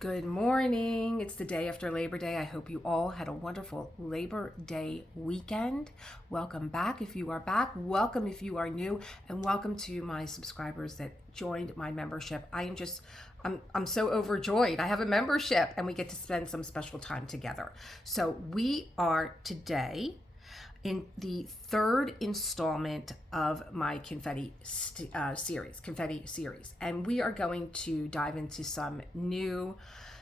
Good morning. It's the day after Labor Day. I hope you all had a wonderful Labor Day weekend. Welcome back if you are back. Welcome if you are new, and welcome to my subscribers that joined my membership. I'm so overjoyed. I have a membership and we get to spend some special time together. So we are today in the third installment of my confetti series, and we are going to dive into some new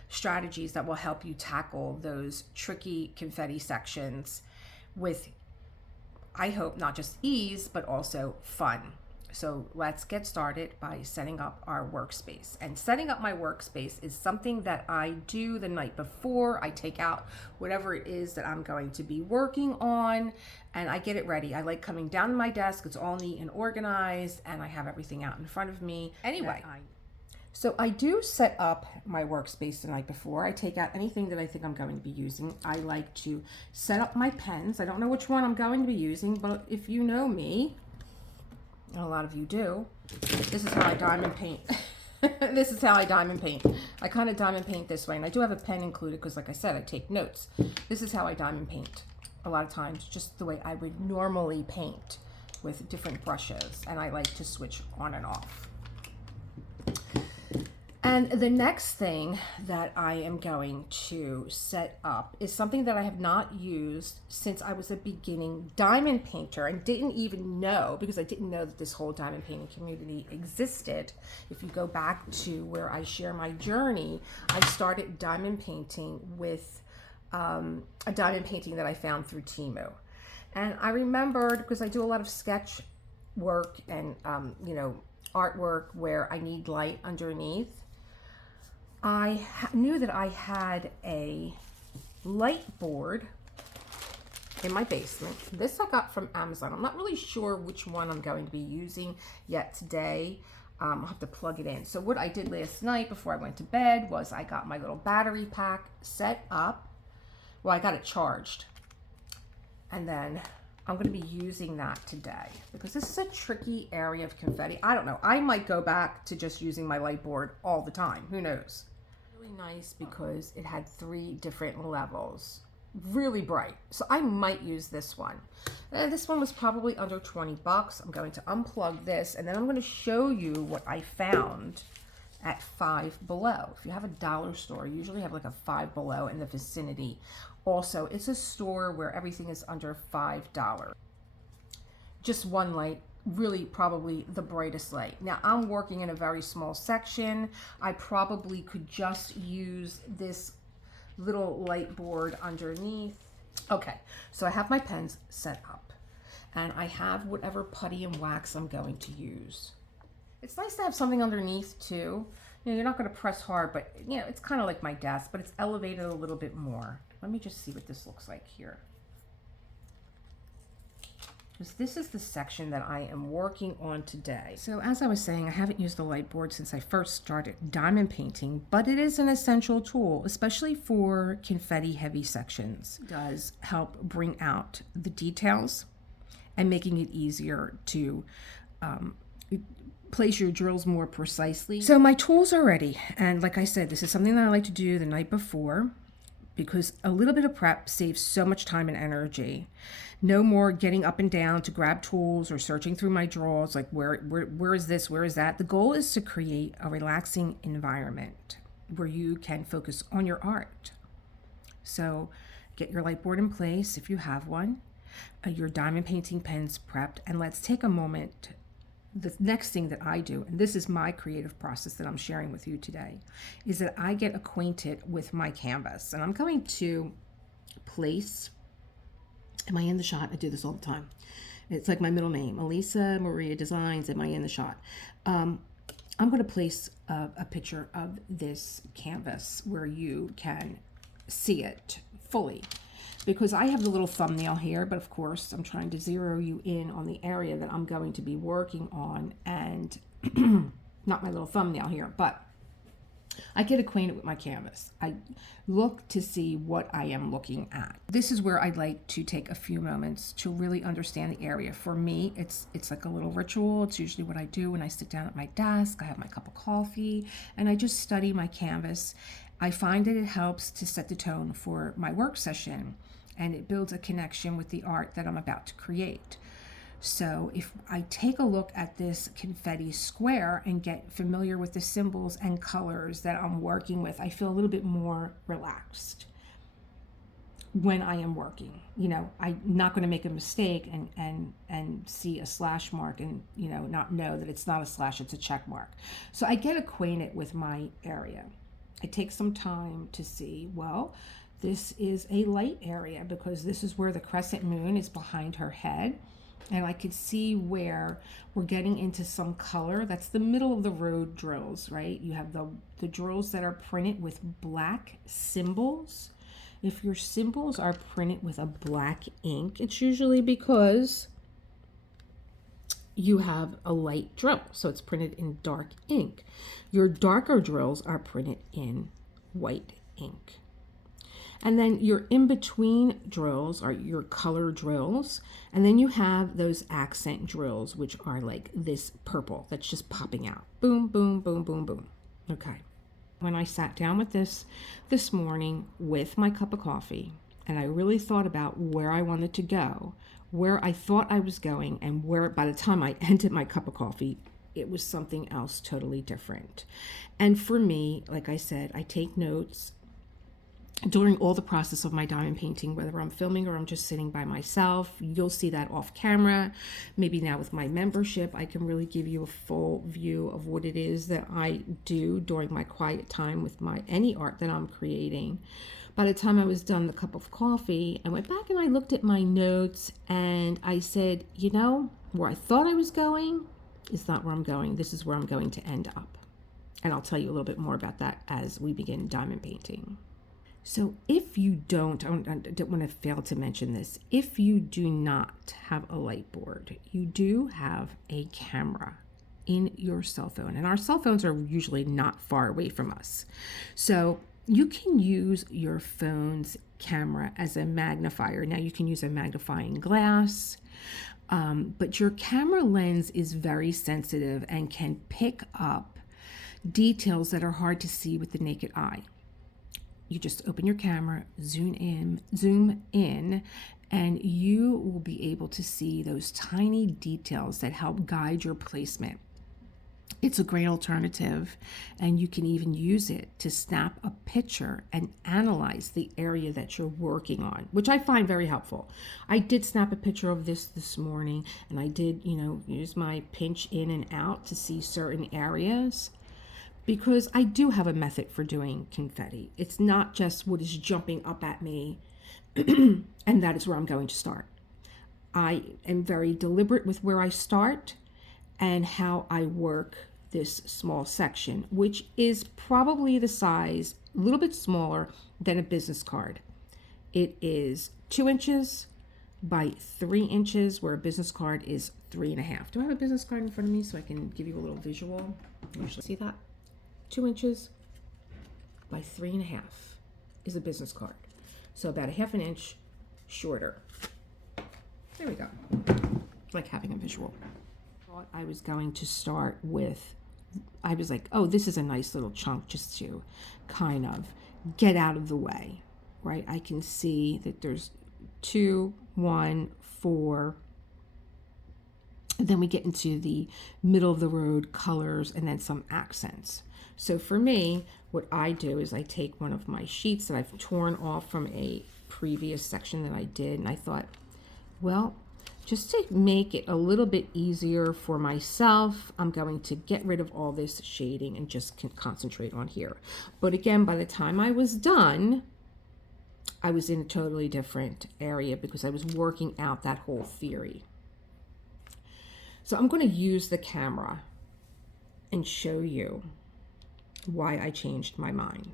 strategies that will help you tackle those tricky confetti sections with, I hope, not just ease but also fun. So let's get started by setting up our workspace. And setting up my workspace is something that I do the night before. I take out whatever it is that I'm going to be working on and I get it ready. I like coming down to my desk. It's all neat and organized and I have everything out in front of me. Anyway, so I do set up my workspace the night before. I take out anything that I think I'm going to be using. I like to set up my pens. I don't know which one I'm going to be using, but if you know me, and a lot of you do, this is how I diamond paint. This is how I diamond paint. I kind of diamond paint this way, and I do have a pen included because, like I said, I take notes. This is how I diamond paint a lot of times, just the way I would normally paint with different brushes, and I like to switch on and off. And the next thing that I am going to set up is something that I have not used since I was a beginning diamond painter and didn't even know, because I didn't know that this whole diamond painting community existed. If you go back to where I share my journey, I started diamond painting with a diamond painting that I found through Temu. And I remembered, because I do a lot of sketch work and artwork where I need light underneath, I knew that I had a light board in my basement. This I got from Amazon. I'm not really sure which one I'm going to be using yet today. I'll have to plug it in. So what I did last night before I went to bed was I got my little battery pack set up. Well, I got it charged. And then I'm going to be using that today because this is a tricky area of confetti. I don't know. I might go back to just using my light board all the time. Who knows? Really nice because it had 3 different levels. Really bright. So I might use this one. This one was probably under 20 bucks. I'm going to unplug this and then I'm going to show you what I found at Five Below. If you have a dollar store, you usually have like a Five Below in the vicinity. Also, it's a store where everything is under $5. Just one light, really probably the brightest light. Now, I'm working in a very small section. I probably could just use this little light board underneath. Okay, so I have my pens set up and I have whatever putty and wax I'm going to use. It's nice to have something underneath too. You're not going to press hard, but it's kind of like my desk, but it's elevated a little bit more. Let me just see what this looks like here. Because this is the section that I am working on today. So as I was saying, I haven't used the light board since I first started diamond painting, but it is an essential tool, especially for confetti-heavy sections. It does help bring out the details and making it easier to place your drills more precisely. So my tools are ready. And like I said, this is something that I like to do the night before because a little bit of prep saves so much time and energy. No more getting up and down to grab tools or searching through my drawers like where is this, where is that? The goal is to create a relaxing environment where you can focus on your art. So get your light board in place if you have one, your diamond painting pens prepped, and let's take a moment. The next thing that I do, and this is my creative process that I'm sharing with you today, is that I get acquainted with my canvas. And I'm going to place, am I in the shot? I do this all the time. It's like my middle name, Elisa Maria Designs, am I in the shot? I'm going to place a picture of this canvas where you can see it fully. Because I have the little thumbnail here, but of course I'm trying to zero you in on the area that I'm going to be working on, and not my little thumbnail here, but I get acquainted with my canvas. I look to see what I am looking at. This is where I'd like to take a few moments to really understand the area. For me, it's like a little ritual. It's usually what I do when I sit down at my desk. I have my cup of coffee and I just study my canvas. I find that it helps to set the tone for my work session, and it builds a connection with the art that I'm about to create. So if I take a look at this confetti square and get familiar with the symbols and colors that I'm working with, I feel a little bit more relaxed when I am working. You know, I'm not going to make a mistake and see a slash mark and, you know, not know that it's not a slash, it's a check mark. So I get acquainted with my area. I take some time to see, well, this is a light area because this is where the crescent moon is behind her head. And I could see where we're getting into some color. That's the middle of the road drills, right? You have the drills that are printed with black symbols. If your symbols are printed with a black ink, it's usually because you have a light drill. So it's printed in dark ink. Your darker drills are printed in white ink. And then your in-between drills are your color drills. And then you have those accent drills, which are like this purple that's just popping out. Boom, boom, boom, boom, boom. Okay. When I sat down with this morning with my cup of coffee, and I really thought about where I wanted to go, where I thought I was going, and where by the time I ended my cup of coffee, it was something else totally different. And for me, like I said, I take notes during all the process of my diamond painting, whether I'm filming or I'm just sitting by myself. You'll see that off camera. Maybe now with my membership, I can really give you a full view of what it is that I do during my quiet time with any art that I'm creating. By the time I was done the cup of coffee, I went back and I looked at my notes and I said, you know, where I thought I was going is not where I'm going. This is where I'm going to end up. And I'll tell you a little bit more about that as we begin diamond painting. So if you don't, I don't want to fail to mention this, if you do not have a light board, you do have a camera in your cell phone. And our cell phones are usually not far away from us. So you can use your phone's camera as a magnifier. Now you can use a magnifying glass, but your camera lens is very sensitive and can pick up details that are hard to see with the naked eye. You just open your camera, zoom in, and you will be able to see those tiny details that help guide your placement. It's a great alternative, and you can even use it to snap a picture and analyze the area that you're working on, which I find very helpful. I did snap a picture of this morning, and I did, use my pinch in and out to see certain areas, because I do have a method for doing confetti. It's not just what is jumping up at me and that is where I'm going to start. I am very deliberate with where I start and how I work this small section, which is probably the size, a little bit smaller than a business card. It is 2 inches by 3 inches, where a business card is 3.5. Do I have a business card in front of me so I can give you a little visual? Usually see that? 2 inches by 3.5 is a business card. So about 1/2 inch shorter. There we go. It's like having a visual. I thought I was going to start with, I was like, oh, this is a nice little chunk just to kind of get out of the way, right? I can see that there's 2, 1, 4. Then we get into the middle of the road colors and then some accents. So for me, what I do is I take one of my sheets that I've torn off from a previous section that I did, and I thought, well, just to make it a little bit easier for myself, I'm going to get rid of all this shading and just concentrate on here. But again, by the time I was done, I was in a totally different area because I was working out that whole theory. So I'm going to use the camera and show you why I changed my mind.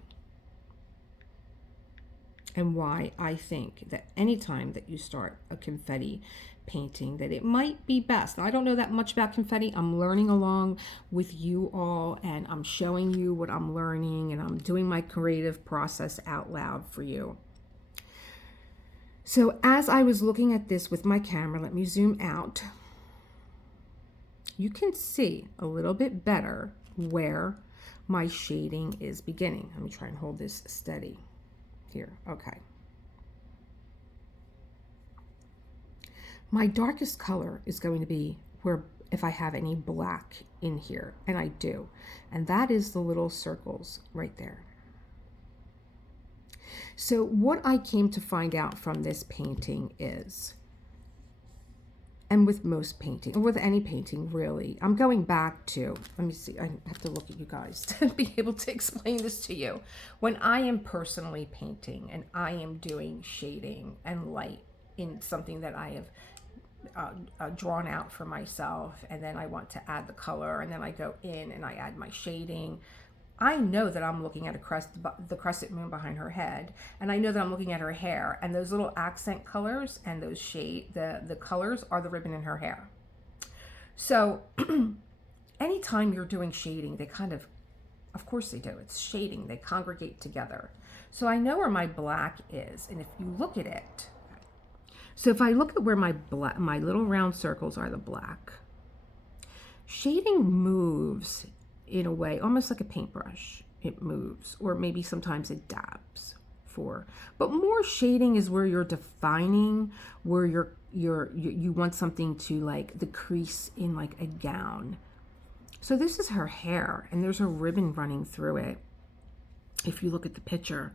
and why I think that anytime that you start a confetti painting, that it might be best. Now, I don't know that much about confetti. I'm learning along with you all, and I'm showing you what I'm learning, and I'm doing my creative process out loud for you. So as I was looking at this with my camera, let me zoom out. You can see a little bit better where my shading is beginning. Let me try and hold this steady here. Okay. My darkest color is going to be where, if I have any black in here, and I do, and that is the little circles right there. So what I came to find out from this painting is, and with most painting, or with any painting really, I'm going back to, let me see, I have to look at you guys to be able to explain this to you. When I am personally painting and I am doing shading and light in something that I have drawn out for myself, and then I want to add the color, and then I go in and I add my shading, I know that I'm looking at the crescent moon behind her head, and I know that I'm looking at her hair, and those little accent colors and those the colors are the ribbon in her hair. So anytime you're doing shading, they kind of course they do, it's shading, they congregate together. So I know where my black is, and if you look at it, so if I look at where my little round circles are the black, shading moves in a way, almost like a paintbrush. It moves, or maybe sometimes it dabs but more shading is where you're defining, where you want something to, like the crease in like a gown. So this is her hair, and there's a ribbon running through it if you look at the picture.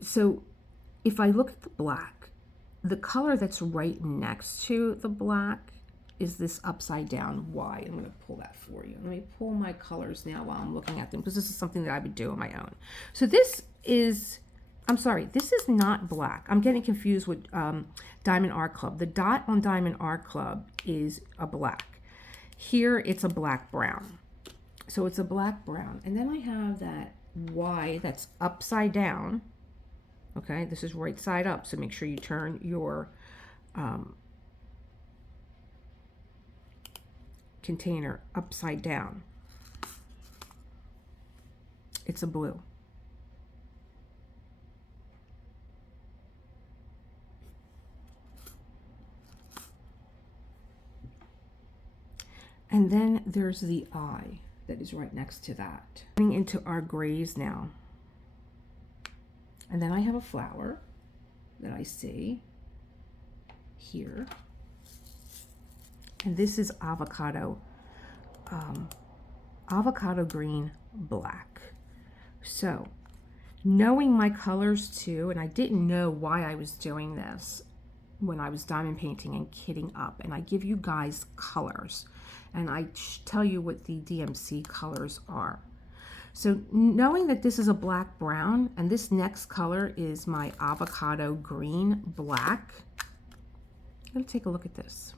So if I look at the black, the color that's right next to the black is this upside down Y. I'm going to pull that for you. Let me pull my colors now while I'm looking at them, because this is something that I would do on my own. So this is, I'm sorry, this is not black. I'm getting confused with Diamond Art Club. The dot on Diamond Art Club is a black. Here it's a black brown. So it's a black brown. And then I have that Y that's upside down. Okay, this is right side up. So make sure you turn your container upside down. It's a blue. And then there's the eye that is right next to that. Getting into our grays now. And then I have a flower that I see here. And this is avocado green black. So knowing my colors too, and I didn't know why I was doing this when I was diamond painting and kitting up, and I give you guys colors and I tell you what the DMC colors are. So knowing that this is a black brown, and this next color is my avocado green black, I'm gonna take a look at this.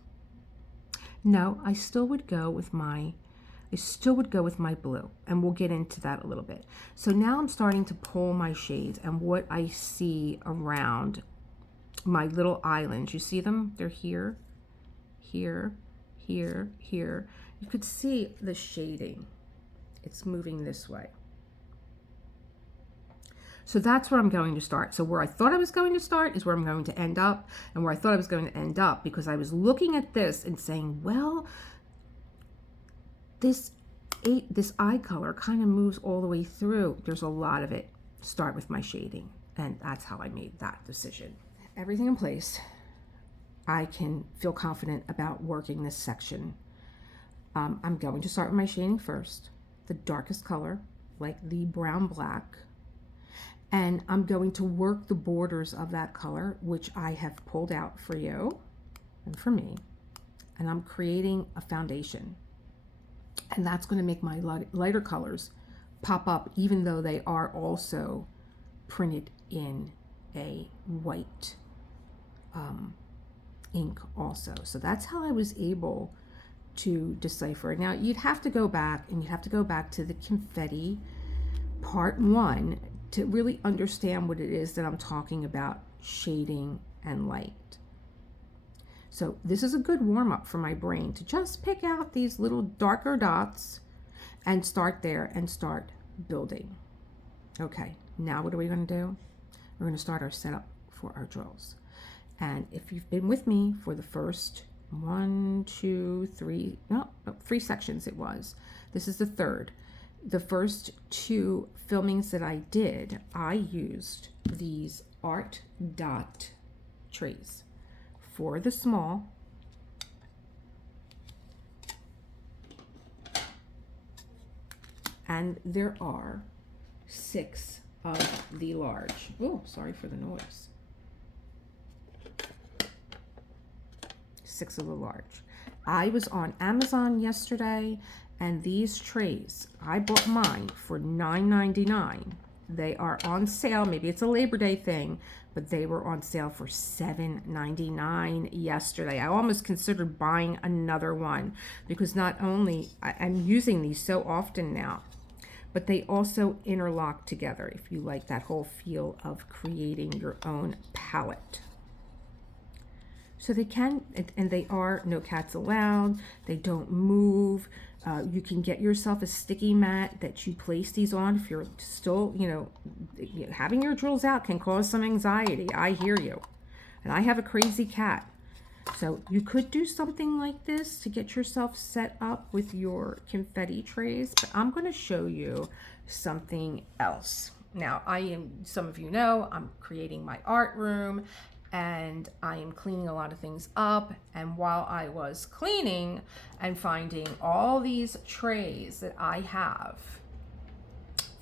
No, I still would go with my blue, and we'll get into that a little bit. So now I'm starting to pull my shades, and what I see around my little islands, you see them? They're here, here, here, here. You could see the shading. It's moving this way. So that's where I'm going to start. So where I thought I was going to start is where I'm going to end up, and where I thought I was going to end up, because I was looking at this and saying, well, this eye color kind of moves all the way through. There's a lot of it. Start with my shading, and that's how I made that decision. Everything in place. I can feel confident about working this section. I'm going to start with my shading first, the darkest color, like the brown black. And I'm going to work the borders of that color, which I have pulled out for you and for me. And I'm creating a foundation. And that's going to make my lighter colors pop up, even though they are also printed in a white ink also. So that's how I was able to decipher it. Now you'd have to go back, and you'd have to go back to the confetti part 1 to really understand what it is that I'm talking about, shading and light. So this is a good warm-up for my brain to just pick out these little darker dots and start there and start building. Okay, now what are we going to do? We're going to start our setup for our drills. And if you've been with me for the first 3 sections it was. This is the third. The first 2 filmings that I did, I used these art dot trays for the small and there are 6 of the large. Oh, sorry for the noise. 6 of the large. I was on Amazon yesterday, and these trays, I bought mine for $9.99. They are on sale. Maybe it's a Labor Day thing, but they were on sale for $7.99 yesterday. I almost considered buying another one because not only I'm using these so often now, but they also interlock together if you like that whole feel of creating your own palette. So they can, and they are no cats allowed. They don't move. You can get yourself a sticky mat that you place these on if you're still, having your drills out can cause some anxiety. I hear you. And I have a crazy cat. So you could do something like this to get yourself set up with your confetti trays. But I'm going to show you something else. Now, some of you know, I'm creating my art room. And I am cleaning a lot of things up. And while I was cleaning and finding all these trays that I have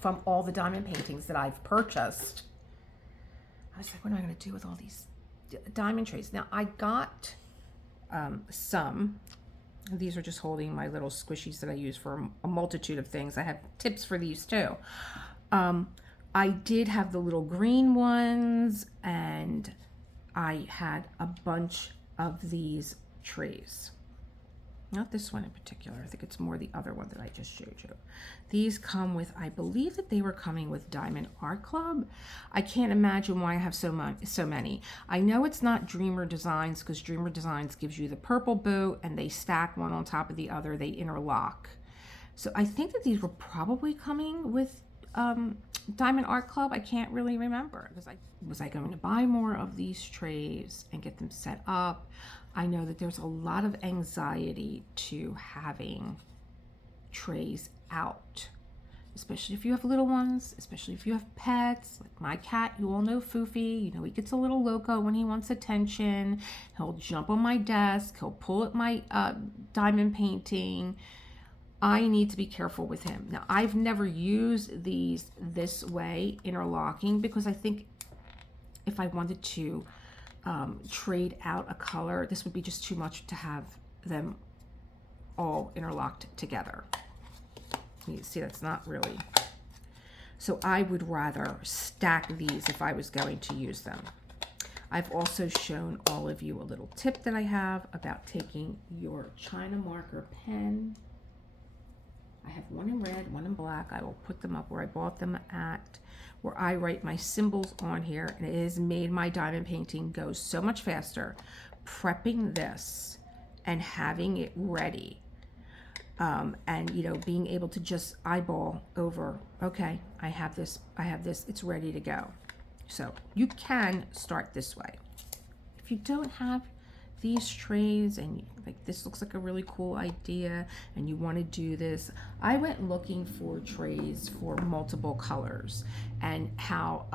from all the diamond paintings that I've purchased, I was like, what am I going to do with all these diamond trays? Now, I got some. These are just holding my little squishies that I use for a multitude of things. I have tips for these too. I did have the little green ones, and I had a bunch of these trays. Not this one in particular. I think it's more the other one that I just showed you. These come with, I believe that they were coming with Diamond Art Club. I can't imagine why I have so many. I know it's not Dreamer Designs because Dreamer Designs gives you the purple boot and they stack one on top of the other. They interlock. So I think that these were probably coming with Diamond Art Club. I can't really remember because was I going to buy more of these trays and get them set up? I know that there's a lot of anxiety to having trays out, especially if you have little ones, especially if you have pets. Like my cat, you all know Foofy, he gets a little loco when he wants attention. He'll jump on my desk, he'll pull at my diamond painting. I need to be careful with him. Now, I've never used these this way, interlocking, because I think if I wanted to trade out a color, this would be just too much to have them all interlocked together. You see, that's not really. So I would rather stack these if I was going to use them. I've also shown all of you a little tip that I have about taking your China marker pen. I have one in red, one in black. I will put them up where I bought them at, where I write my symbols on here, and it has made my diamond painting go so much faster. Prepping this and having it ready, and being able to just eyeball over, okay, I have this, it's ready to go. So you can start this way. If you don't have these trays and this looks like a really cool idea and you want to do this, I went looking for trays for multiple colors and how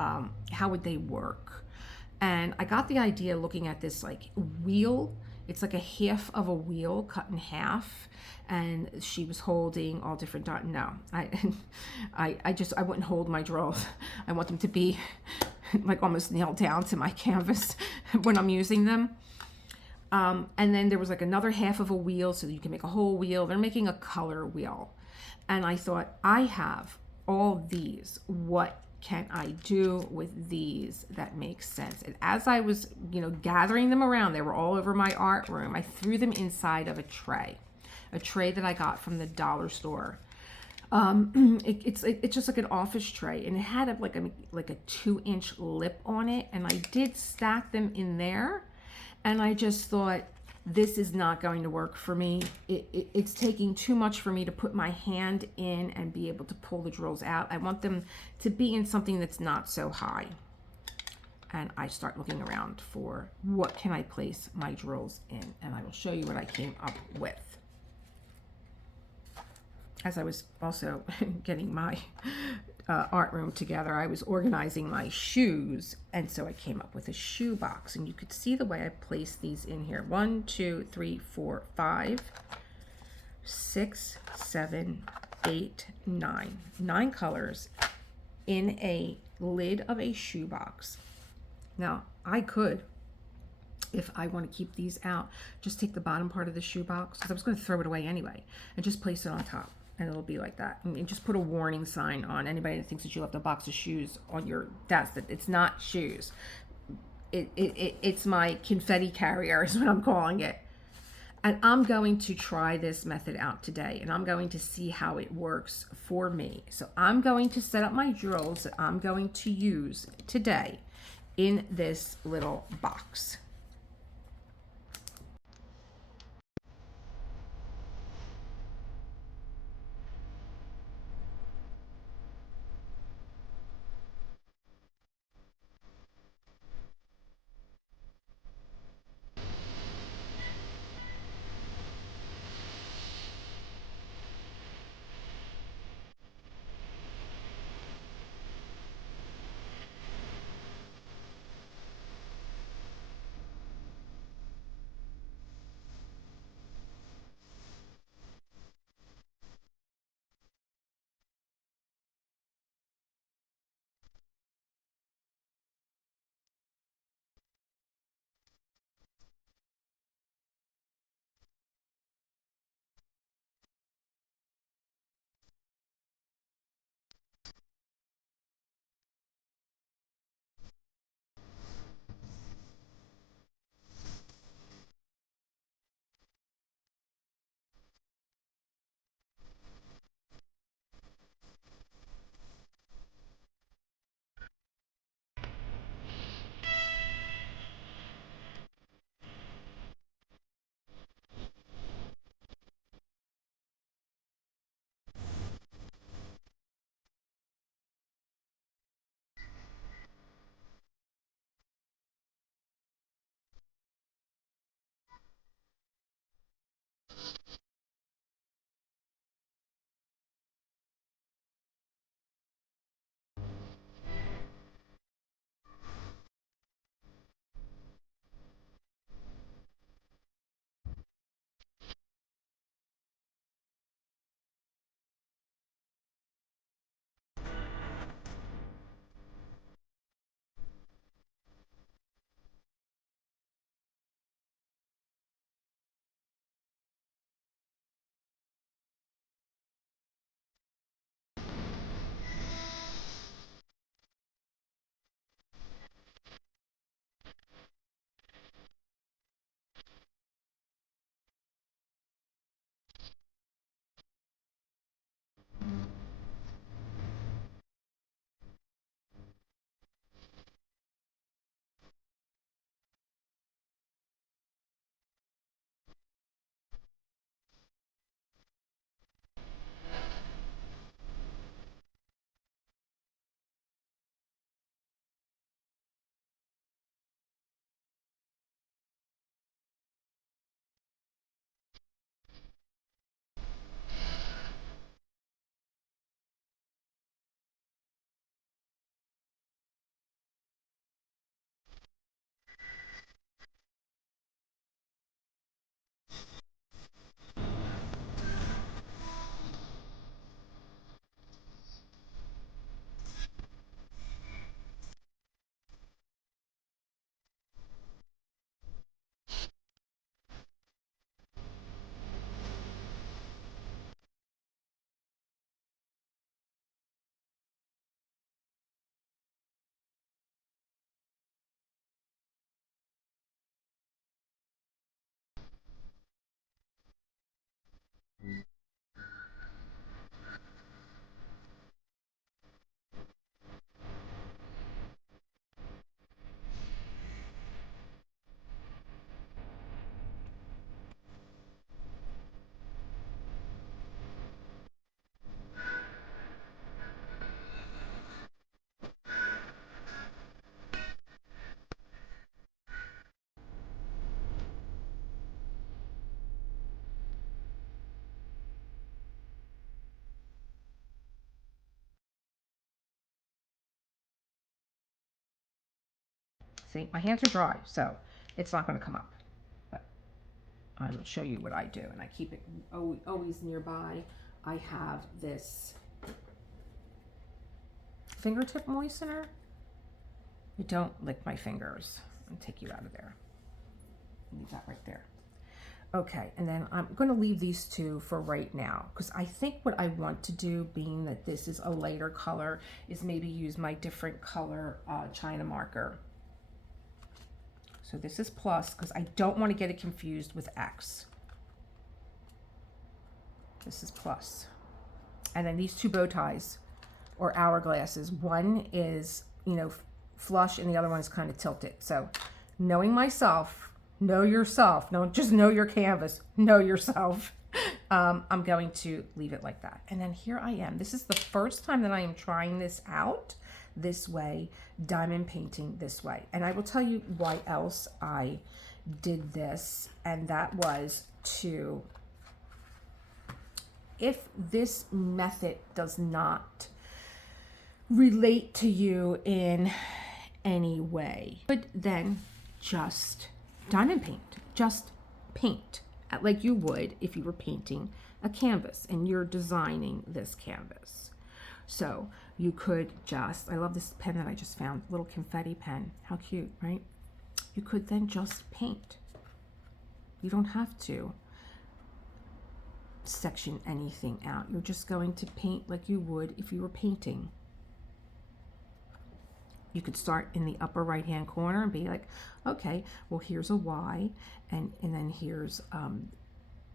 would they work. And I got the idea looking at this wheel. It's like a half of a wheel cut in half, and she was holding all different no, I wouldn't hold my drills. I want them to be almost nailed down to my canvas when I'm using them. And then there was another half of a wheel so that you can make a whole wheel. They're making a color wheel. And I thought, I have all these. What can I do with these that makes sense? And as I was, gathering them around, they were all over my art room. I threw them inside of a tray that I got from the dollar store. It's just like an office tray, and it had like a 2-inch lip on it, and I did stack them in there, and I just thought this is not going to work for me. It's taking too much for me to put my hand in and be able to pull the drills out. I want them to be in something that's not so high. And I start looking around for what can I place my drills in, and I will show you what I came up with. As I was also getting my art room together, I was organizing my shoes, and so I came up with a shoe box, and you could see the way I placed these in here. 1, 2, 3, 4, 5, 6, 7, 8, 9. 9 colors in a lid of a shoe box. Now, I could, if I want to keep these out, just take the bottom part of the shoe box, because I was going to throw it away anyway, and just place it on top, and it'll be like that. And just put a warning sign on anybody that thinks that you left a box of shoes on your desk, that it's not shoes. It's my confetti carrier is what I'm calling it. And I'm going to try this method out today, and I'm going to see how it works for me. So I'm going to set up my drills that I'm going to use today in this little box. See, my hands are dry, so it's not going to come up. But I will show you what I do, and I keep it always nearby. I have this fingertip moistener. You don't lick my fingers. I'll take you out of there. Leave that right there. Okay, and then I'm going to leave these two for right now, because I think what I want to do, being that this is a lighter color, is maybe use my different color China marker. So this is plus, because I don't want to get it confused with X. This is plus. And then these two bow ties or hourglasses, one is, you know, flush and the other one is kind of tilted. So knowing myself, know yourself, don't just know your canvas, know yourself. I'm going to leave it like that. And then here I am. This is the first time that I am trying this out this way, diamond painting this way. And I will tell you why else I did this, and that was to, if this method does not relate to you in any way, but then just diamond paint, just paint like you would if you were painting a canvas and you're designing this canvas. So you could just, I love this pen that I just found, little confetti pen. How cute, right? You could then just paint. You don't have to section anything out. You're just going to paint like you would if you were painting. You could start in the upper right hand corner and be like, okay, well, here's a Y, and then here's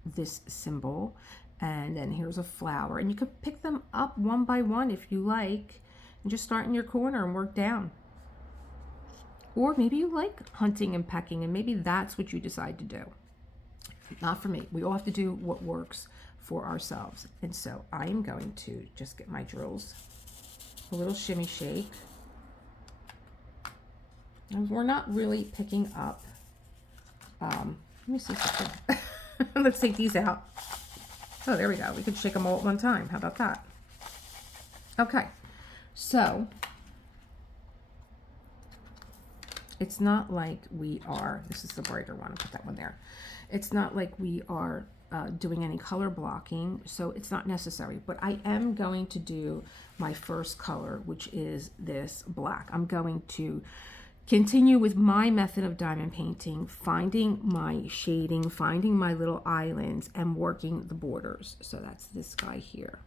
this symbol, and then here's a flower, and you could pick them up one by one if you like, and just start in your corner and work down. Or maybe you like hunting and pecking, and maybe that's what you decide to do. Not for me. We all have to do what works for ourselves. And so I am going to just get my drills, a little shimmy shake. And we're not really picking up. Let me see something. Let's take these out. Oh, there we go. We could shake them all at one time. How about that? Okay. So it's not like we are, this is the brighter one. I'll put that one there. It's not like we are doing any color blocking, so it's not necessary. But I am going to do my first color, which is this black. I'm going to continue with my method of diamond painting, finding my shading, finding my little islands, and working the borders. So that's this guy here.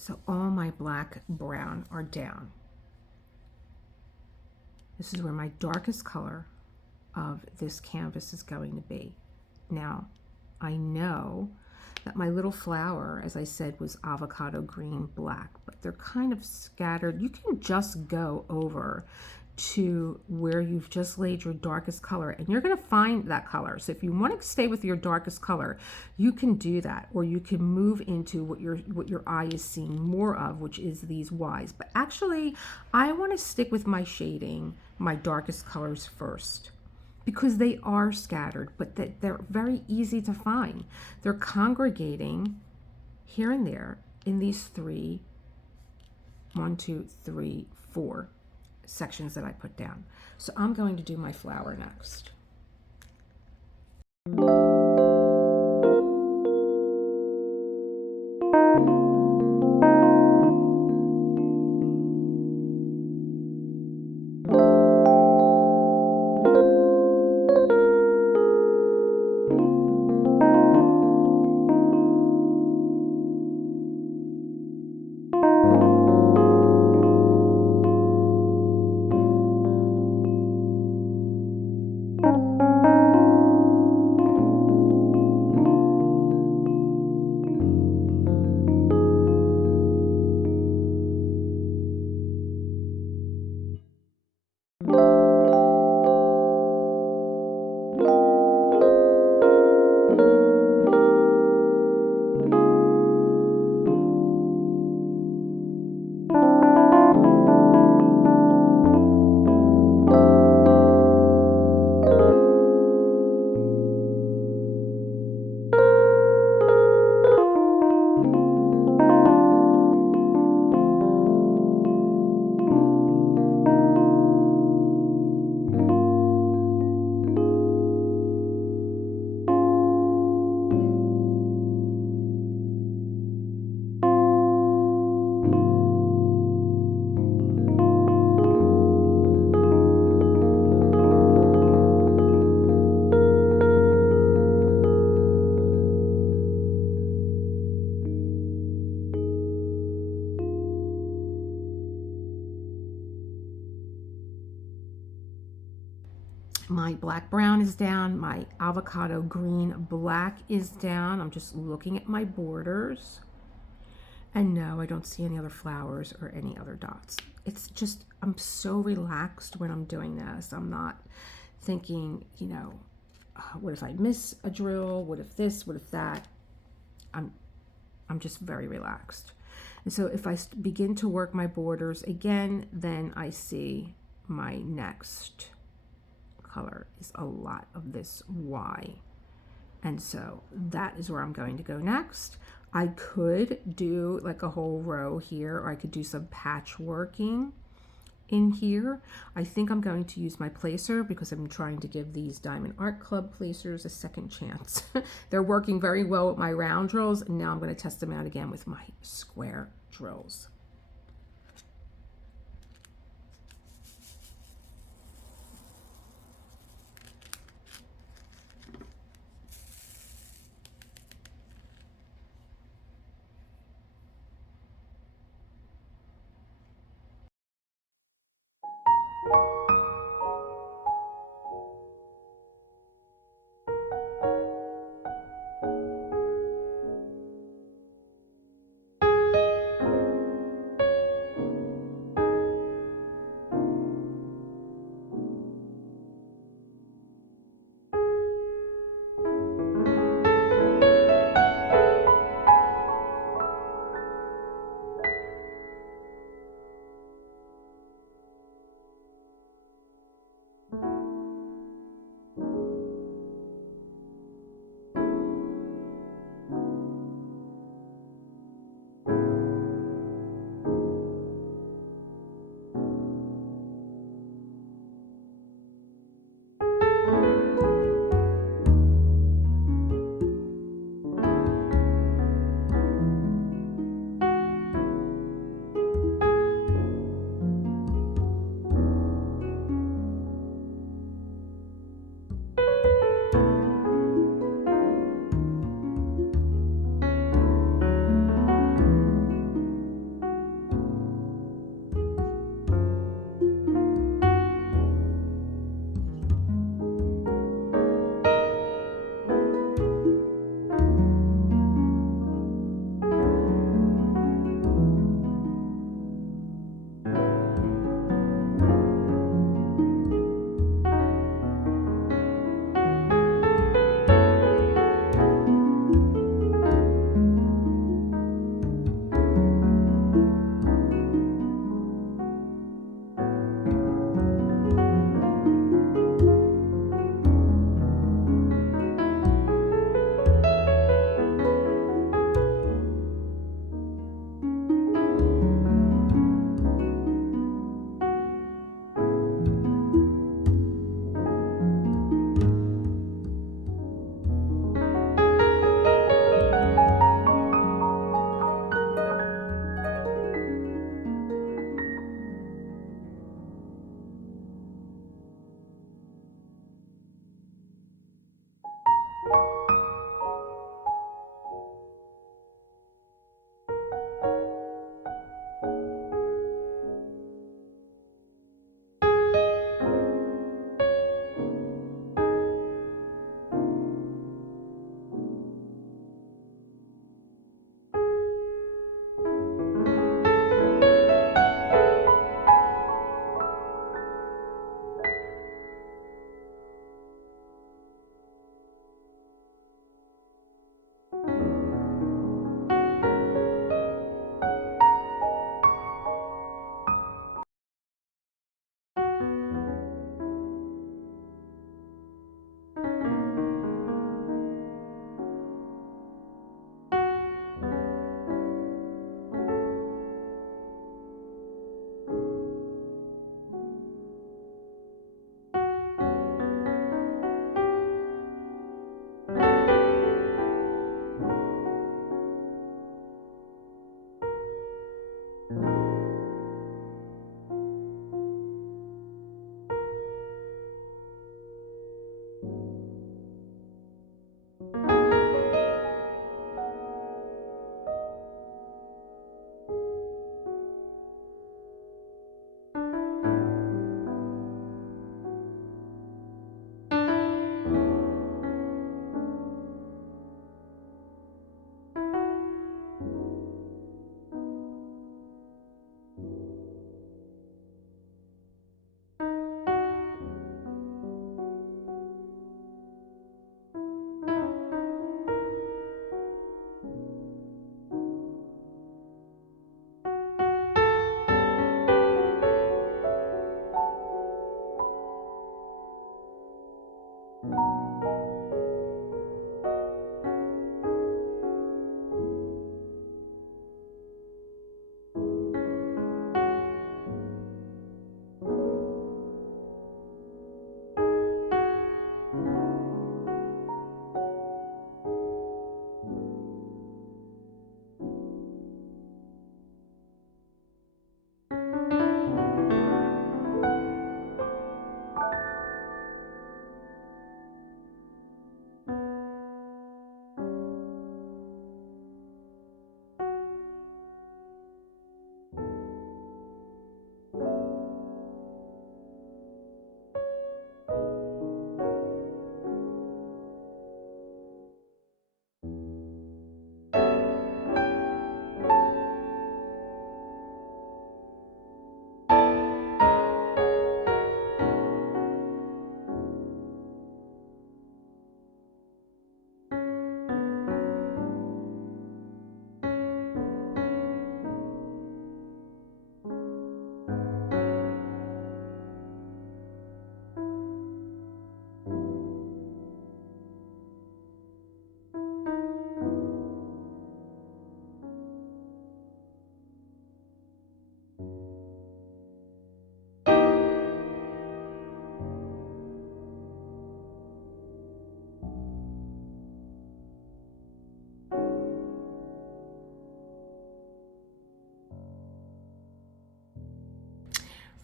So all my black brown are down. This is where my darkest color of this canvas is going to be. Now, I know that my little flower, as I said, was avocado green black, but they're kind of scattered. You can just go over to where you've just laid your darkest color, and you're going to find that color. So if you want to stay with your darkest color, you can do that, or you can move into what your eye is seeing more of, which is these Y's. But actually, I want to stick with my shading, my darkest colors first, because they are scattered, but they're very easy to find. They're congregating here and there in these 3, 1, 2, 3, 4 sections that I put down. So I'm going to do my flower next. My black brown is down, my avocado green black is down. I'm just looking at my borders. And no, I don't see any other flowers or any other dots. It's just, I'm so relaxed when I'm doing this. I'm not thinking, what if I miss a drill? What if this? What if that? I'm just very relaxed. And so if I begin to work my borders again, then I see my next color is a lot of this Y. And so that is where I'm going to go next. I could do like a whole row here, or I could do some patchworking in here. I think I'm going to use my placer because I'm trying to give these Diamond Art Club placers a second chance. They're working very well with my round drills, and now I'm going to test them out again with my square drills.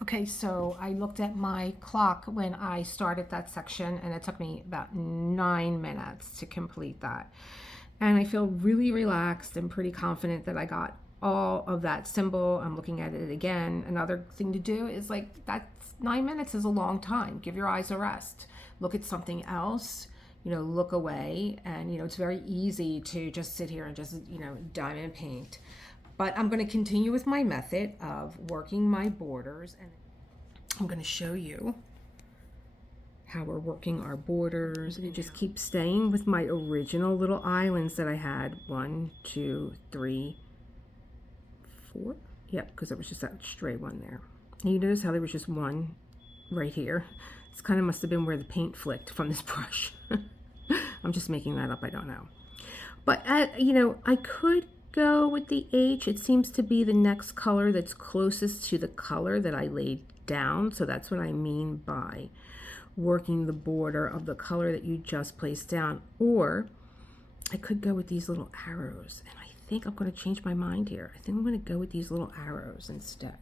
Okay, so I looked at my clock when I started that section, and it took me about 9 minutes to complete that. And I feel really relaxed and pretty confident that I got all of that symbol. I'm looking at it again. Another thing to do is like, that's 9 minutes is a long time. Give your eyes a rest. Look at something else, look away. And, it's very easy to just sit here and just, diamond paint. But I'm going to continue with my method of working my borders, and I'm going to show you how we're working our borders, and just keep staying with my original little islands that I had. 1, 2, 3, 4. Yep, because it was just that stray one there. And you notice how there was just one right here. This kind of must have been where the paint flicked from this brush. I'm just making that up, I don't know. But I could go with the H. It seems to be the next color that's closest to the color that I laid down. So that's what I mean by working the border of the color that you just placed down. Or I could go with these little arrows, and I think I'm going to change my mind here. I think I'm going to go with these little arrows instead.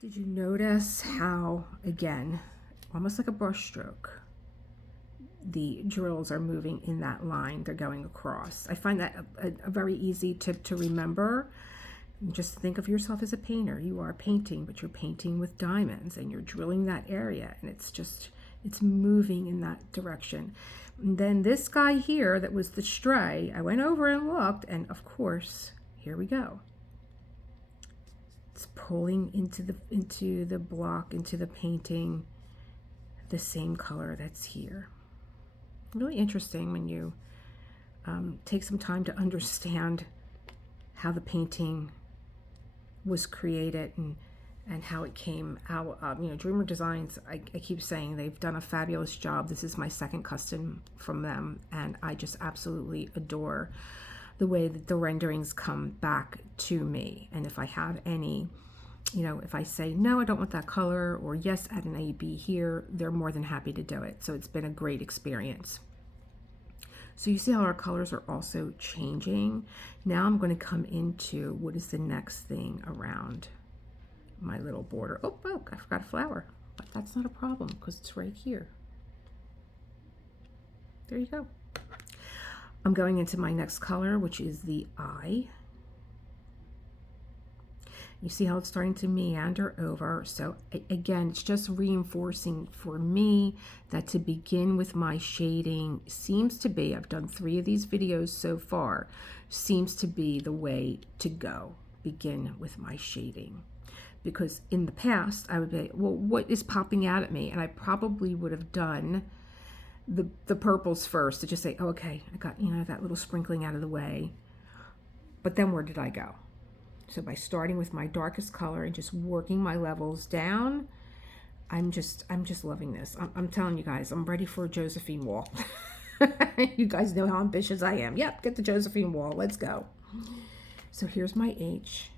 Did you notice how, again, almost like a brush stroke, the drills are moving in that line, they're going across. I find that a very easy tip to remember. Just think of yourself as a painter. You are painting, but you're painting with diamonds and you're drilling that area, and it's moving in that direction. And then this guy here that was the stray, I went over and looked, and of course, here we go. It's pulling into the block, into the painting, the same color that's here. Really interesting when you take some time to understand how the painting was created and how it came out. Dreamer Designs, I keep saying they've done a fabulous job. This is my second custom from them, and I just absolutely adore the way that the renderings come back to me. And if I have any, if I say, no, I don't want that color, or yes, add an A-B here, they're more than happy to do it. So it's been a great experience. So you see how our colors are also changing. Now I'm going to come into what is the next thing around my little border. Oh, I forgot a flower, but that's not a problem because it's right here. There you go. I'm going into my next color, which is the eye. You see how it's starting to meander over. So again, it's just reinforcing for me that to begin with my shading seems to be, I've done 3 of these videos so far, seems to be the way to go. Begin with my shading. Because in the past, I would be, well, what is popping out at me? And I probably would have done the purples first to just say, oh, okay, I got, that little sprinkling out of the way. But then where did I go? So by starting with my darkest color and just working my levels down, I'm just loving this. I'm telling you guys, I'm ready for a Josephine wall. You guys know how ambitious I am. Yep, get the Josephine wall. Let's go. So here's my H.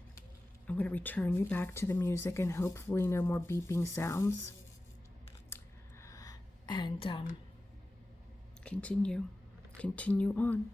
I'm going to return you back to the music and hopefully no more beeping sounds. And continue on.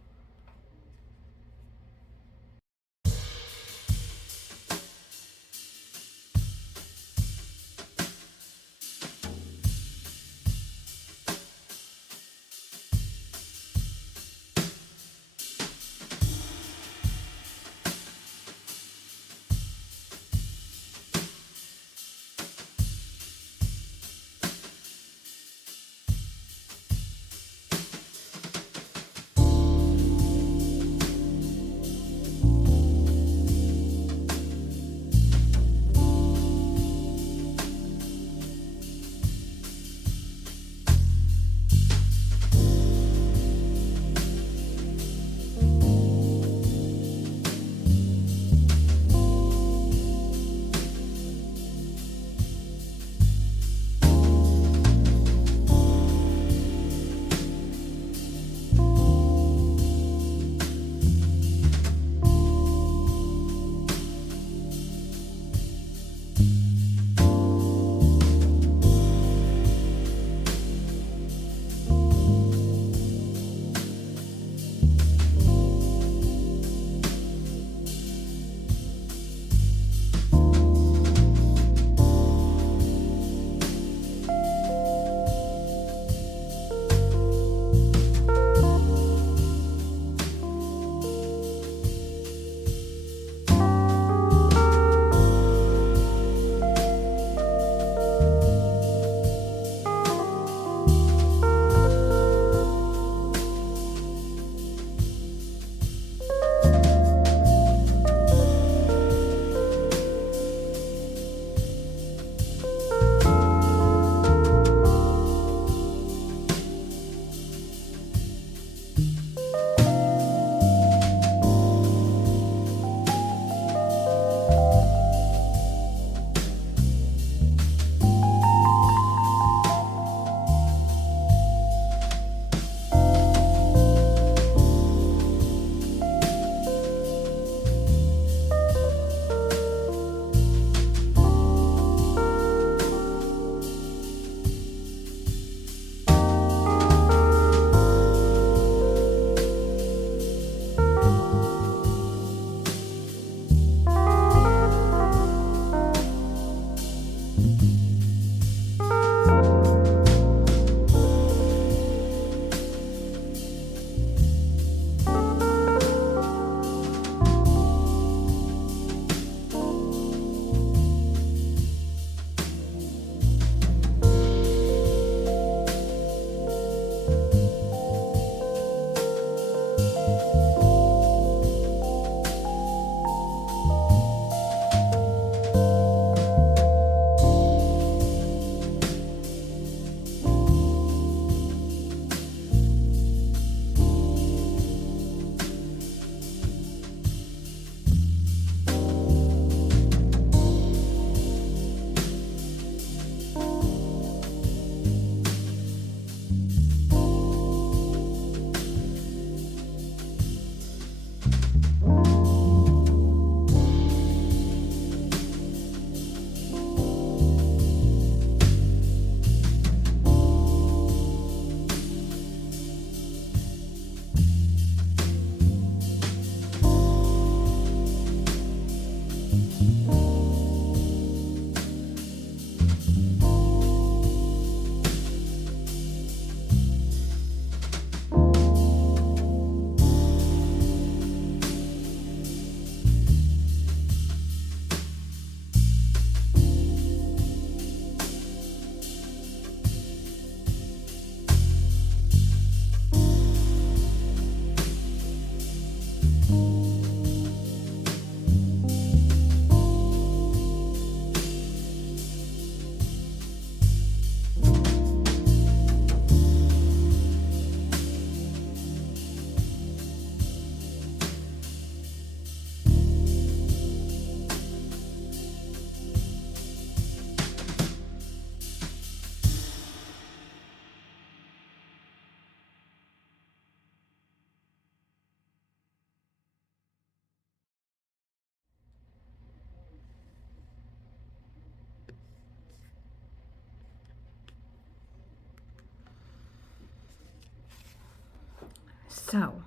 So,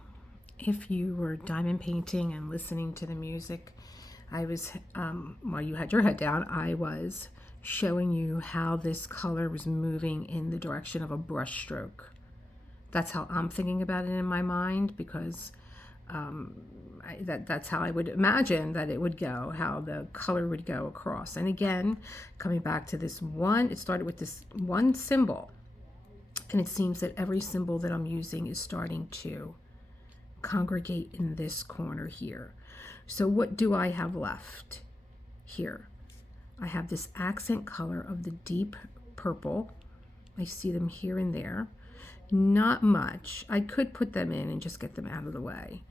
if you were diamond painting and listening to the music, I was, while you had your head down, I was showing you how this color was moving in the direction of a brush stroke. That's how I'm thinking about it in my mind, because that's how I would imagine that it would go, how the color would go across. And again, coming back to this one, it started with this one symbol. And it seems that every symbol that I'm using is starting to congregate in this corner here. So what do I have left here? I have this accent color of the deep purple. I see them here and there. Not much. I could put them in and just get them out of the way.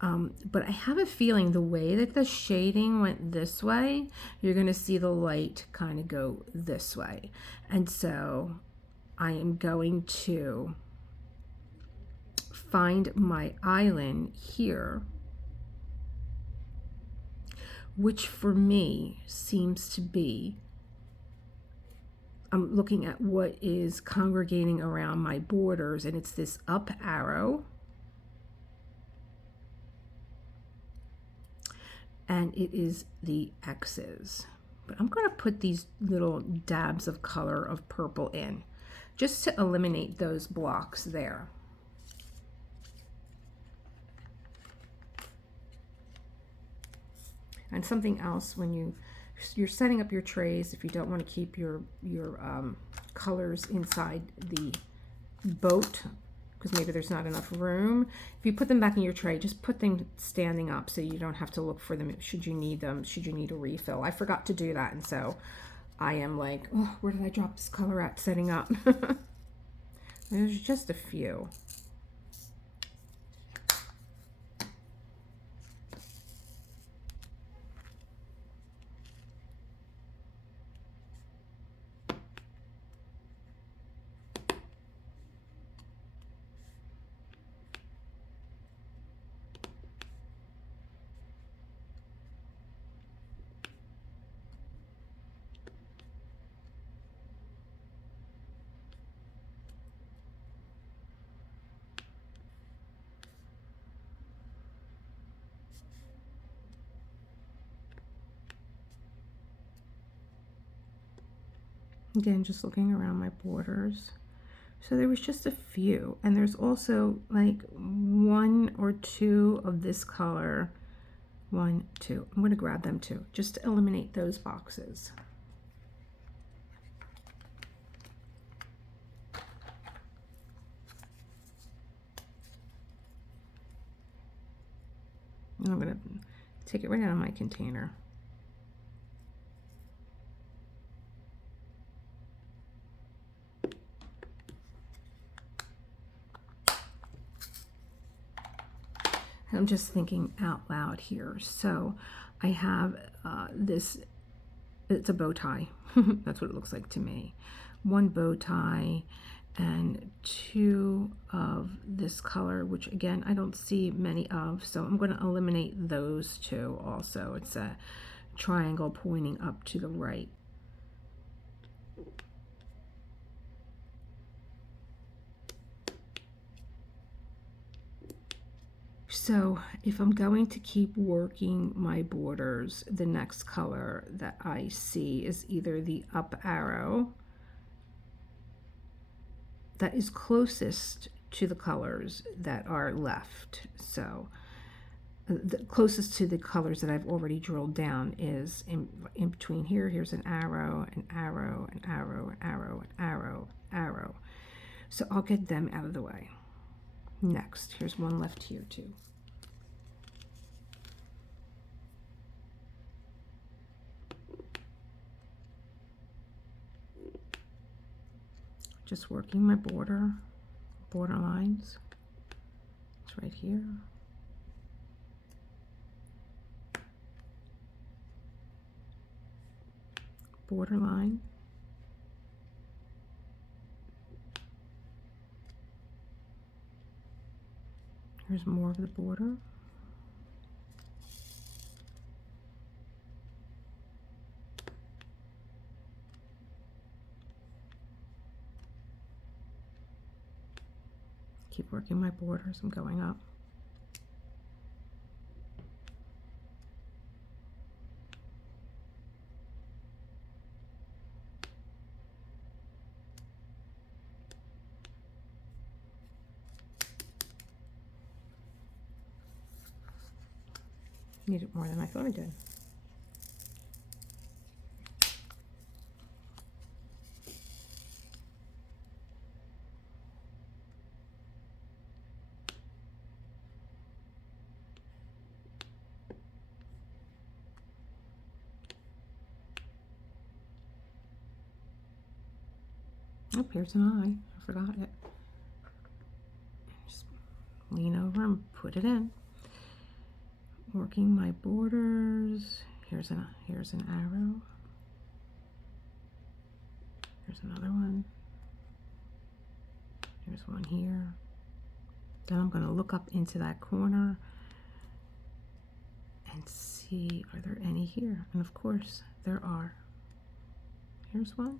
But I have a feeling the way that the shading went this way, you're going to see the light kind of go this way. And so I am going to find my island here, which for me seems to be, I'm looking at what is congregating around my borders, and it's this up arrow, and it is the X's. But I'm going to put these little dabs of color of purple in, just to eliminate those blocks there. And something else, when you're setting up your trays, if you don't want to keep your colors inside the boat, because maybe there's not enough room, if you put them back in your tray, just put them standing up so you don't have to look for them should you need them, should you need a refill. I forgot to do that, and so I am like, oh, where did I drop this color at setting up? There's just a few. Again, just looking around my borders. So there was just a few, and there's also like one or two of this color. One, two. I'm going to grab them too, just to eliminate those boxes. And I'm going to take it right out of my container. I'm just thinking out loud here. So I have this, it's a bow tie. That's what it looks like to me. One bow tie and two of this color, which again, I don't see many of, so I'm going to eliminate those two also. It's a triangle pointing up to the right. So if I'm going to keep working my borders, the next color that I see is either the up arrow that is closest to the colors that are left. So the closest to the colors that I've already drilled down is in between here. Here's an arrow, an arrow, an arrow, an arrow, an arrow, arrow. So I'll get them out of the way. Next, here's one left here too. Just working my border lines. It's right here. Border line. Here's more of the border. Keep working my borders. I'm going up. Need it more than I thought I did. Oh, here's an eye. I forgot it. Just lean over and put it in. Working my borders. Here's an arrow. Here's another one. Here's one here. Then I'm going to look up into that corner and see, are there any here? And of course there are. Here's one.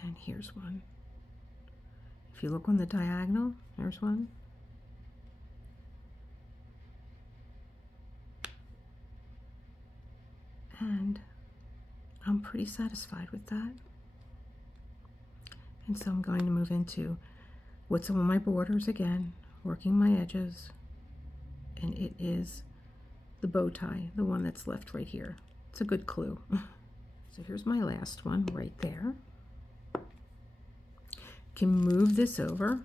And here's one. If you look on the diagonal, there's one. And I'm pretty satisfied with that. And so I'm going to move into what's on my borders again, working my edges. And it is the bow tie, the one that's left right here. It's a good clue. So here's my last one right there. Can move this over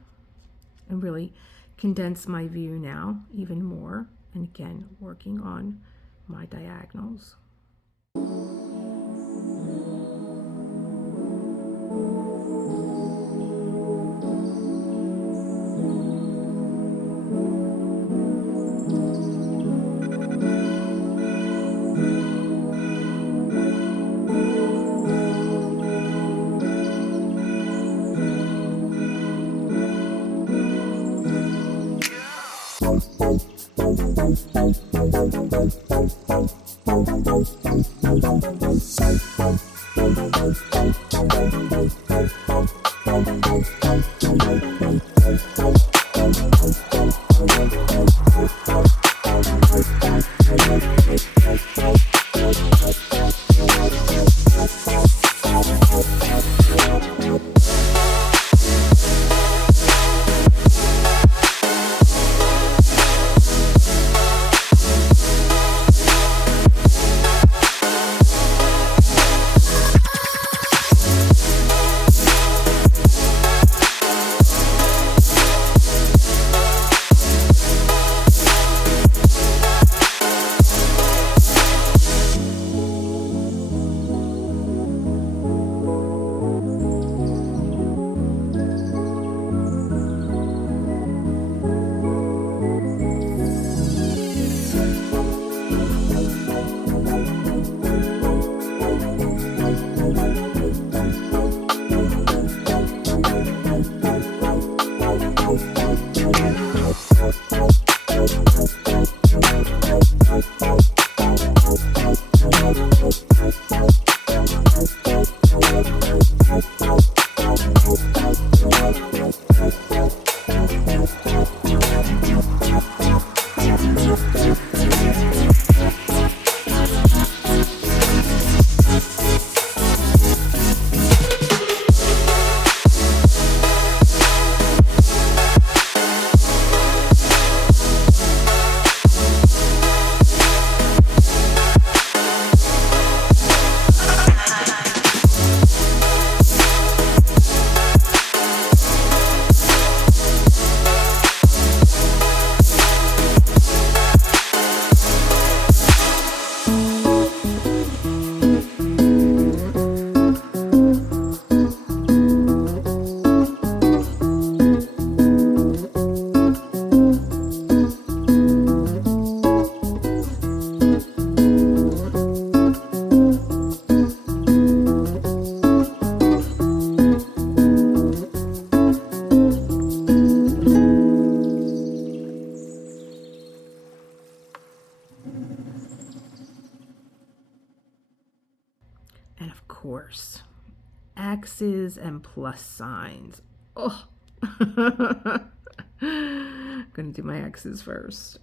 and really condense my view now even more. And again, working on my diagonals. And of course, X's and plus signs. Oh, I'm gonna do my X's first.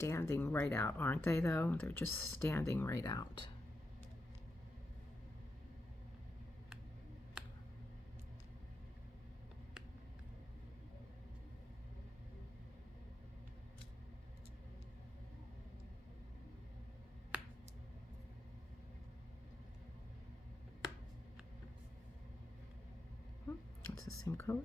Standing right out, aren't they though? They're just standing right out. It's the same color.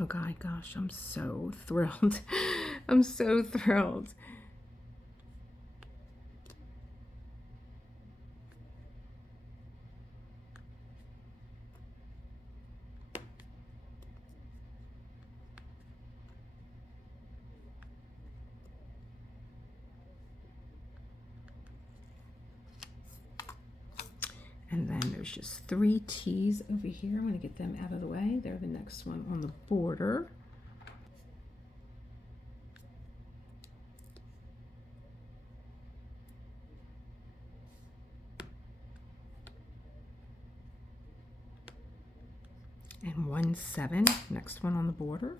Oh God, gosh, I'm so thrilled. I'm so thrilled. And then there's just 3 T's over here. I'm going to get them out of the way. They're the next one on the border. and 7, next one on the border.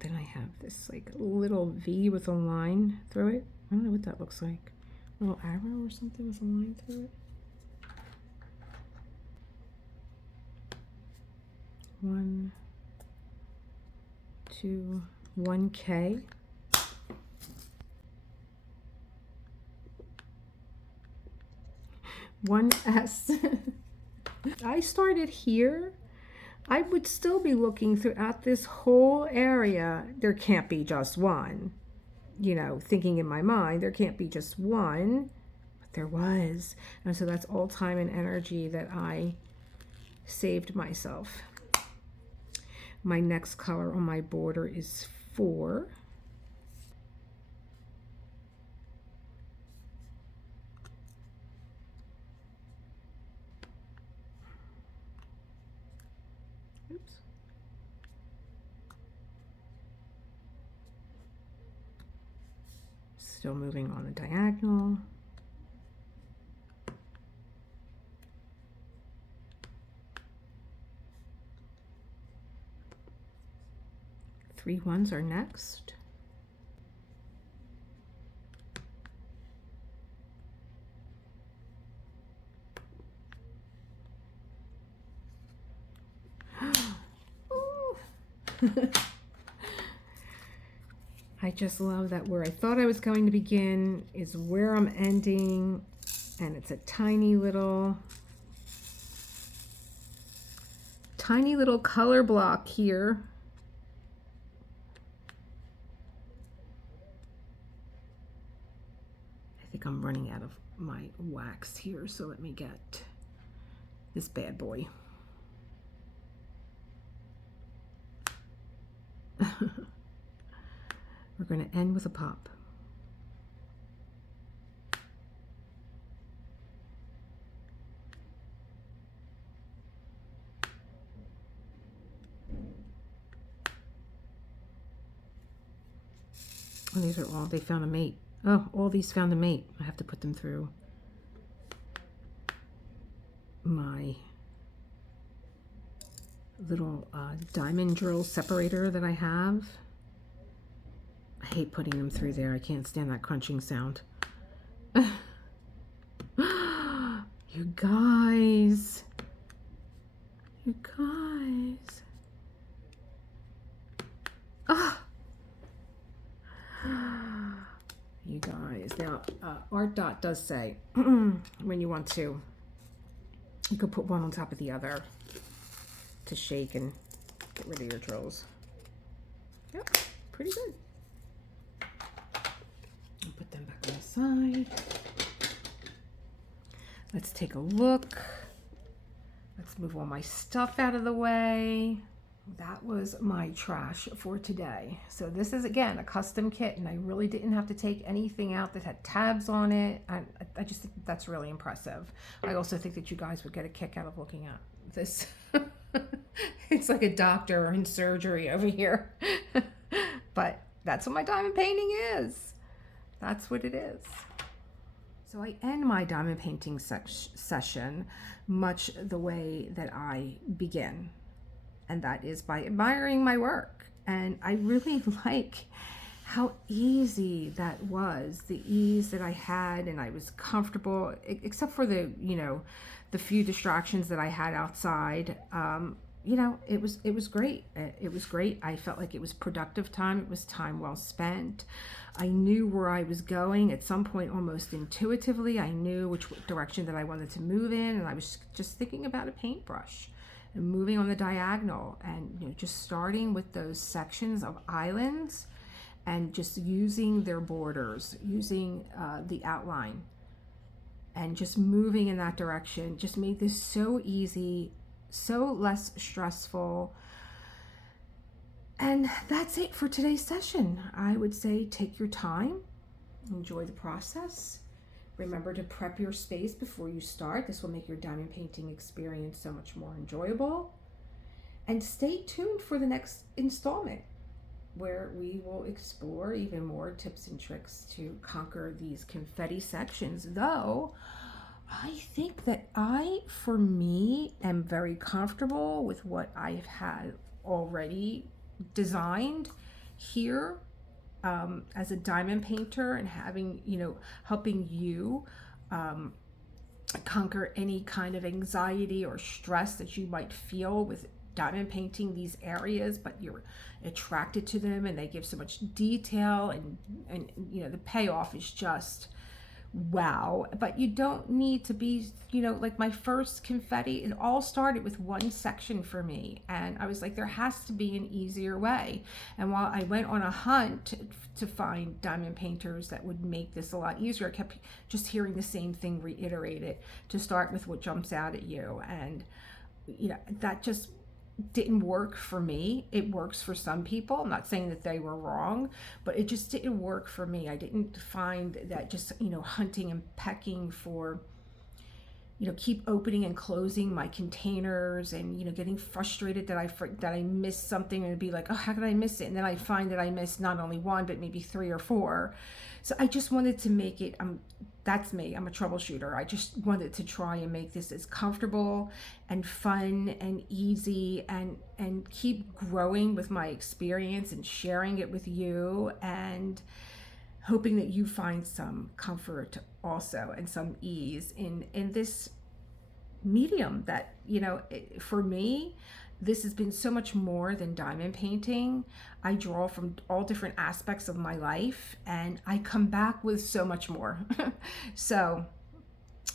Then I have this like little V with a line through it. I don't know what that looks like. A little arrow or something with a line through it. 1, 2, 1K. One S. I started here. I would still be looking throughout this whole area. There can't be just one. You know, thinking in my mind, there can't be just one. But there was. And so that's all time and energy that I saved myself. My next color on my border is 4. Oops. Still moving on the diagonal. Three ones are next. I just love that where I thought I was going to begin is where I'm ending, and it's a tiny little color block here. I think I'm running out of my wax here, so let me get this bad boy. We're going to end with a pop. And these are all, they found a mate. Oh, all these found a mate. I have to put them through my little diamond drill separator that I have. I hate putting them through there. I can't stand that crunching sound. You guys. You guys. Ah. You guys. Now, Art Dot does say when you want to, you could put one on top of the other to shake and get rid of your drills. Yep, pretty good. I'll put them back on the side. Let's take a look. Let's move all my stuff out of the way. That was my trash for today. So this is, again, a custom kit, and I really didn't have to take anything out that had tabs on it. I just think that's really impressive. I also think that you guys would get a kick out of looking at this. It's like a doctor in surgery over here. But that's what my diamond painting is. That's what it is. So I end my diamond painting session much the way that I begin. And that is by admiring my work. And I really like how easy that was, the ease that I had, and I was comfortable, except for the, you know, the few distractions that I had outside. You know, it was great. It was great. I felt like it was productive time. It was time well spent. I knew where I was going at some point, almost intuitively. I knew which direction that I wanted to move in, and I was just thinking about a paintbrush and moving on the diagonal, and you know, just starting with those sections of islands and just using their borders, using the outline, and just moving in that direction just made this so easy, so less stressful. And that's it for today's session. I would say take your time, enjoy the process. Remember to prep your space before you start. This will make your diamond painting experience so much more enjoyable. And stay tuned for the next installment. where we will explore even more tips and tricks to conquer these confetti sections. Though I think that for me, am very comfortable with what I've had already designed here, as a diamond painter, and having, helping you conquer any kind of anxiety or stress that you might feel with diamond painting these areas, but you're attracted to them and they give so much detail, and the payoff is just wow. But you don't need to be, like my first confetti, it all started with one section for me, and I was like, there has to be an easier way. And while I went on a hunt to find diamond painters that would make this a lot easier, I kept just hearing the same thing reiterated, to start with what jumps out at you. And that just didn't work for me. It works for some people. I'm not saying that they were wrong, but it just didn't work for me. I didn't find that just, hunting and pecking for, keep opening and closing my containers, and, getting frustrated that I missed something, and be like, oh, how could I miss it? And then I find that I missed not only one, but maybe 3 or 4. So I just wanted to make it, that's me, I'm a troubleshooter. I just wanted to try and make this as comfortable and fun and easy, and keep growing with my experience and sharing it with you, and hoping that you find some comfort also, and some ease in this medium that, for me, this has been so much more than diamond painting. I draw from all different aspects of my life, and I come back with so much more. So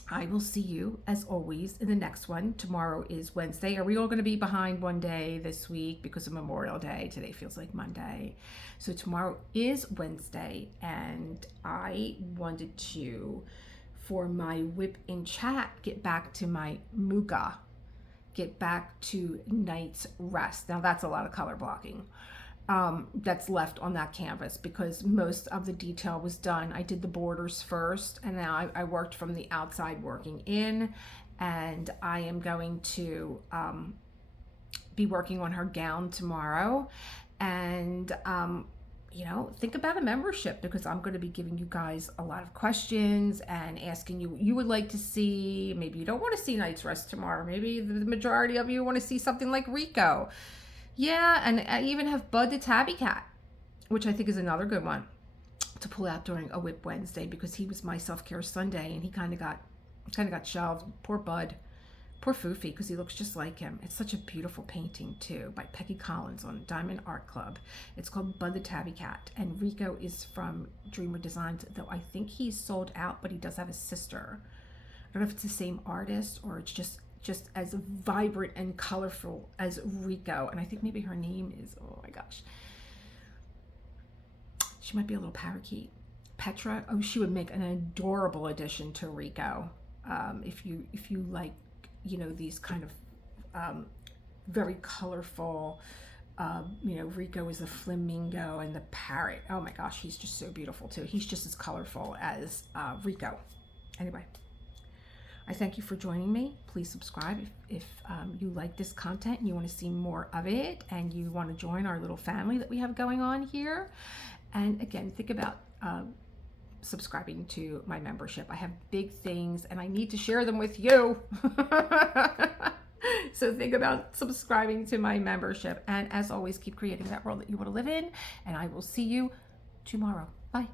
I will see you, as always, in the next one. Tomorrow is Wednesday. Are we all going to be behind one day this week because of Memorial Day? Today feels like Monday. So tomorrow is Wednesday, and I wanted to, for my whip in chat, get back to my muga, get back to night's rest. Now that's a lot of color blocking that's left on that canvas, because most of the detail was done. I did the borders first, and now I worked from the outside working in, and I am going to be working on her gown tomorrow. And think about a membership, because I'm going to be giving you guys a lot of questions and asking you what you would like to see. Maybe you don't want to see night's rest tomorrow. Maybe the majority of you want to see something like Rico. Yeah, and I even have Bud the Tabby Cat, which I think is another good one to pull out during a Whip Wednesday, because he was my self-care Sunday, and he kind of got shelved. Poor Bud. Poor Foofy, because he looks just like him. It's such a beautiful painting too, by Peggy Collins on Diamond Art Club. It's called Bud the Tabby Cat, and Rico is from Dreamer Designs, though I think he's sold out, but he does have a sister. I don't know if it's the same artist, or it's just as vibrant and colorful as Rico. And I think maybe her name is, oh my gosh, she might be a little parakeet. Petra. Oh, she would make an adorable addition to Rico. If you like, these kind of very colorful, Rico is a flamingo, and the parrot. Oh my gosh, he's just so beautiful too. He's just as colorful as Rico. Anyway, I thank you for joining me. Please subscribe if you like this content and you want to see more of it, and you want to join our little family that we have going on here. And again, think about subscribing to my membership. I have big things, and I need to share them with you. So think about subscribing to my membership. And as always, keep creating that world that you want to live in. And I will see you tomorrow. Bye.